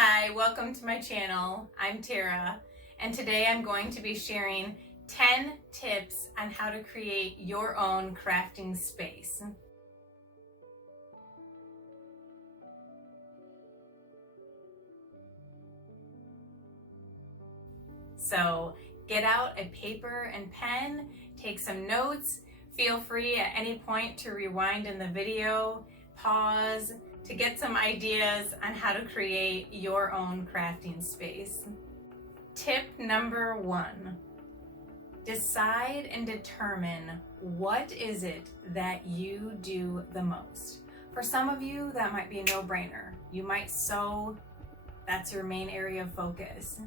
Hi, welcome to my channel. I'm Tara, and today I'm going to be sharing 10 tips on how to create your own crafting space. So get out a paper and pen, take some notes. Feel free at any point to rewind in the video, pause, to get some ideas on how to create your own crafting space. Tip number 1, decide and determine what is it that you do the most. For some of you, that might be a no-brainer. You might sew, that's your main area of focus.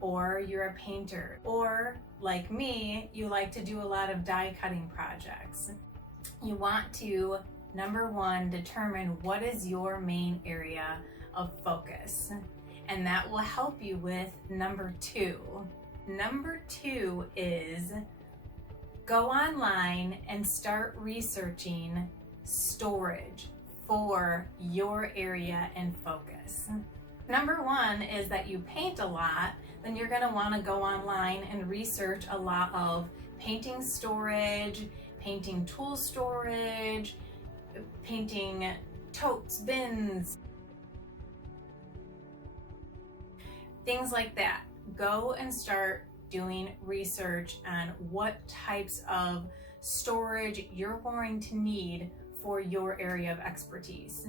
Or you're a painter. Or like me, you like to do a lot of die cutting projects. You want to, number 1, determine what is your main area of focus. And that will help you with number 2. Number 2 is go online and start researching storage for your area and focus. Number 1 is that you paint a lot, then you're going to want to go online and research a lot of painting storage, painting tool storage, painting totes, bins, things like that. Go and start doing research on what types of storage you're going to need for your area of expertise.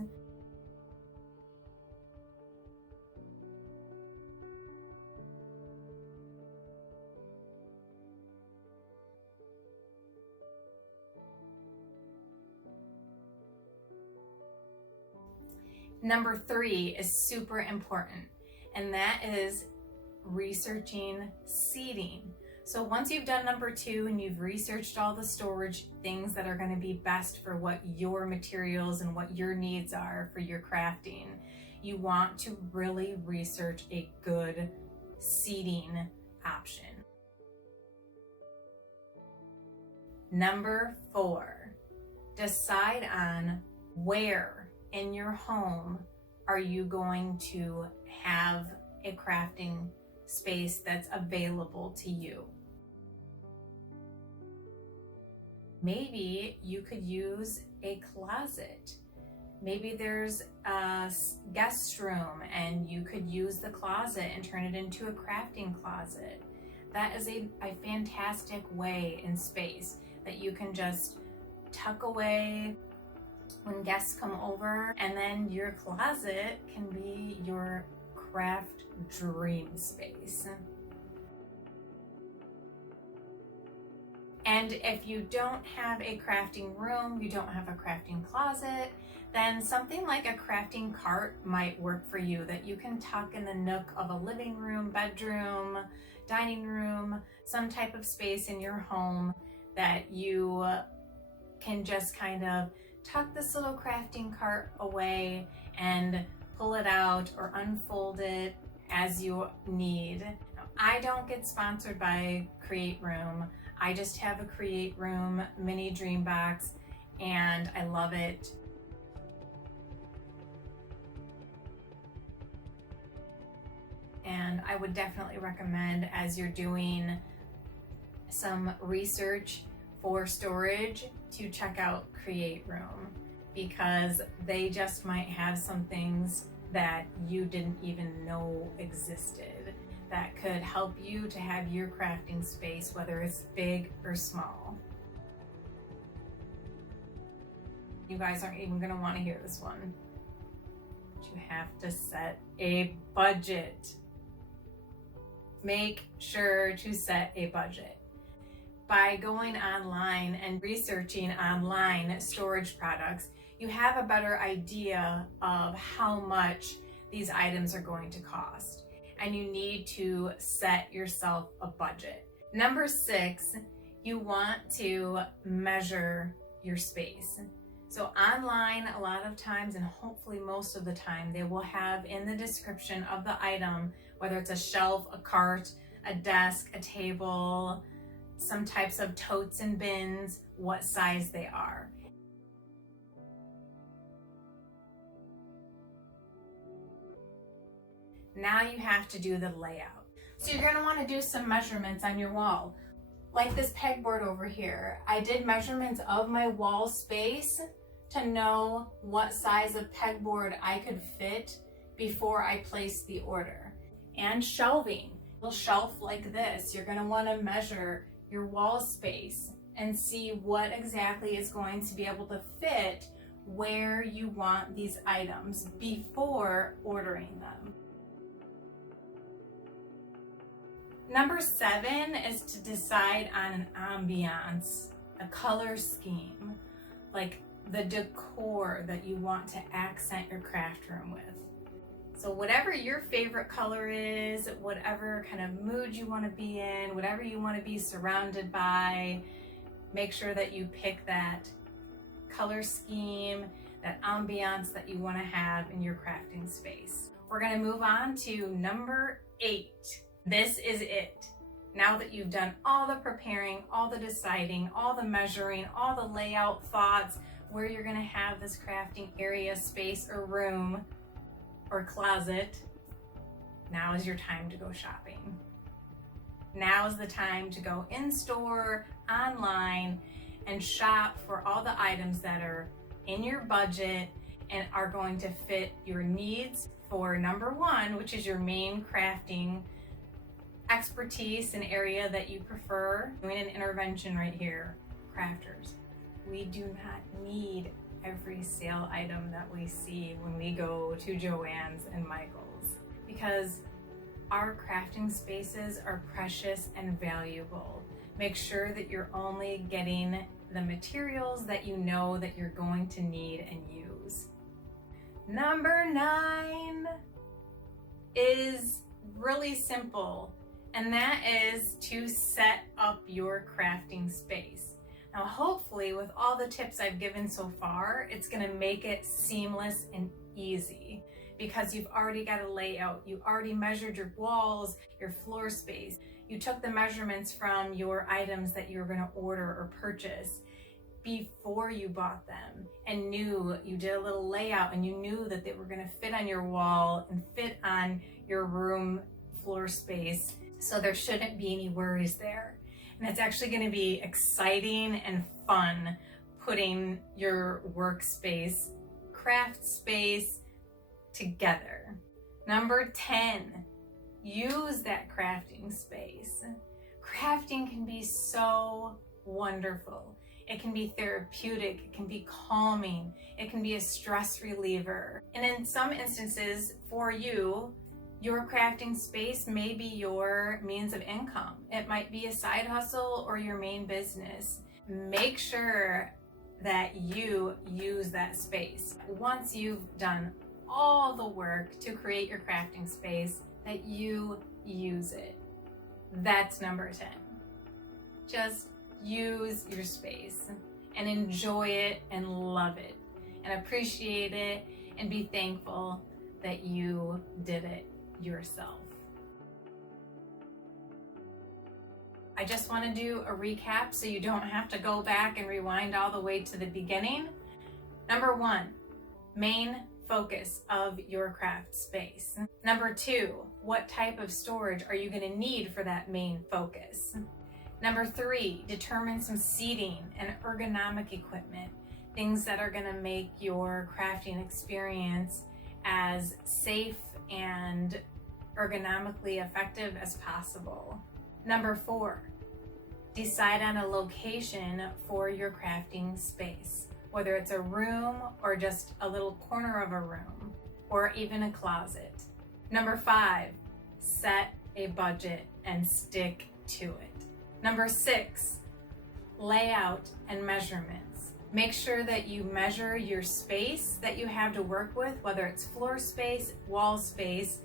Number 3 is super important, and that is researching seating. So once you've done number 2 and you've researched all the storage things that are going to be best for what your materials and what your needs are for your crafting, you want to really research a good seating option. Number 4, decide on where in your home are you going to have a crafting space that's available to you. Maybe you could use a closet. Maybe there's a guest room and you could use the closet and turn it into a crafting closet. That is a fantastic way in space that you can just tuck away when guests come over, and then your closet can be your craft dream space. And if you don't have a crafting room, you don't have a crafting closet, then something like a crafting cart might work for you, that you can tuck in the nook of a living room, bedroom, dining room, some type of space in your home that you can just kind of tuck this little crafting cart away and pull it out or unfold it as you need. Now, I don't get sponsored by Create Room. I just have a Create Room mini dream box and I love it. And I would definitely recommend, as you're doing some research for storage, to check out Create Room, because they just might have some things that you didn't even know existed that could help you to have your crafting space, whether it's big or small. You guys aren't even going to want to hear this one. But you have to set a budget. Make sure to set a budget. By going online and researching online storage products, you have a better idea of how much these items are going to cost, and you need to set yourself a budget. Number 6, you want to measure your space. So online, a lot of times, and hopefully most of the time, they will have in the description of the item, whether it's a shelf, a cart, a desk, a table, some types of totes and bins, what size they are. Now you have to do the layout. So you're gonna wanna do some measurements on your wall. Like this pegboard over here, I did measurements of my wall space to know what size of pegboard I could fit before I placed the order. And shelving, a little shelf like this, you're gonna wanna measure your wall space and see what exactly is going to be able to fit where you want these items before ordering them. Number 7 is to decide on an ambiance, a color scheme, like the decor that you want to accent your craft room with. So whatever your favorite color is, whatever kind of mood you want to be in, whatever you want to be surrounded by, make sure that you pick that color scheme, that ambiance that you want to have in your crafting space. We're going to move on to number 8. This is it. Now that you've done all the preparing, all the deciding, all the measuring, all the layout thoughts, where you're going to have this crafting area, space, or room, or closet, now is your time to go shopping. Now is the time to go in store, online, and shop for all the items that are in your budget and are going to fit your needs for number 1, which is your main crafting expertise, an area that you prefer. Doing an intervention right here, crafters. We do not need every sale item that we see when we go to Joann's and Michael's, because our crafting spaces are precious and valuable. Make sure that you're only getting the materials that you know that you're going to need and use. Number 9 is really simple, and that is to set up your crafting space. Now, hopefully with all the tips I've given so far, it's gonna make it seamless and easy because you've already got a layout, you already measured your walls, your floor space, you took the measurements from your items that you were gonna order or purchase before you bought them and knew, you did a little layout and you knew that they were gonna fit on your wall and fit on your room floor space. So there shouldn't be any worries there. And it's actually going to be exciting and fun putting your workspace, craft space together. Number 10, use that crafting space. Crafting can be so wonderful. It can be therapeutic, it can be calming, it can be a stress reliever. And in some instances for you, your crafting space may be your means of income. It might be a side hustle or your main business. Make sure that you use that space. Once you've done all the work to create your crafting space, that you use it. That's number 10. Just use your space and enjoy it and love it and appreciate it and be thankful that you did it yourself. I just want to do a recap so you don't have to go back and rewind all the way to the beginning. Number 1, main focus of your craft space. Number 2, what type of storage are you going to need for that main focus? Number 3, determine some seating and ergonomic equipment, things that are going to make your crafting experience as safe and ergonomically effective as possible. Number 4, decide on a location for your crafting space, whether it's a room or just a little corner of a room or even a closet. Number 5, set a budget and stick to it. Number 6, layout and measurements. Make sure that you measure your space that you have to work with, whether it's floor space, wall space,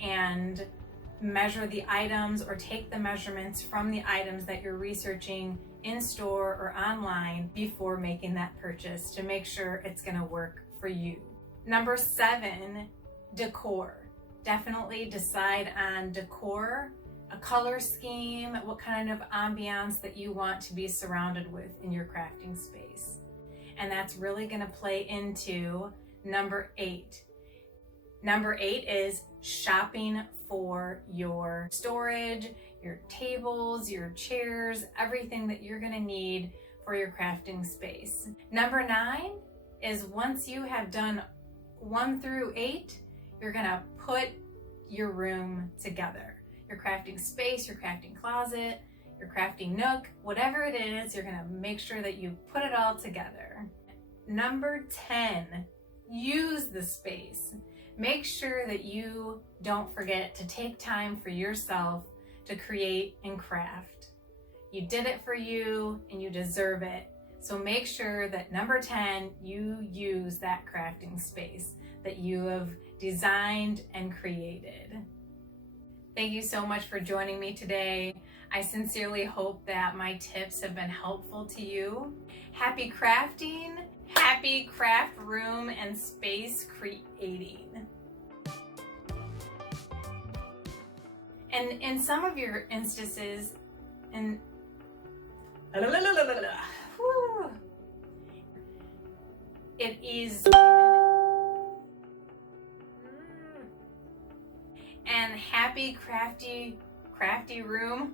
and measure the items or take the measurements from the items that you're researching in store or online before making that purchase to make sure it's going to work for you. Number 7, decor. Definitely decide on decor, a color scheme, what kind of ambiance that you want to be surrounded with in your crafting space. And that's really going to play into number 8. Number 8 is shopping for your storage, your tables, your chairs, everything that you're gonna need for your crafting space. Number 9 is once you have done 1 through 8, you're gonna put your room together. Your crafting space, your crafting closet, your crafting nook, whatever it is, you're gonna make sure that you put it all together. Number 10, use the space. Make sure that you don't forget to take time for yourself to create and craft. You did it for you and you deserve it. So make sure that number 10, you use that crafting space that you have designed and created. Thank you so much for joining me today. I sincerely hope that my tips have been helpful to you. Happy crafting, happy craft room and space creating. And in some of your instances, and it is and happy crafty room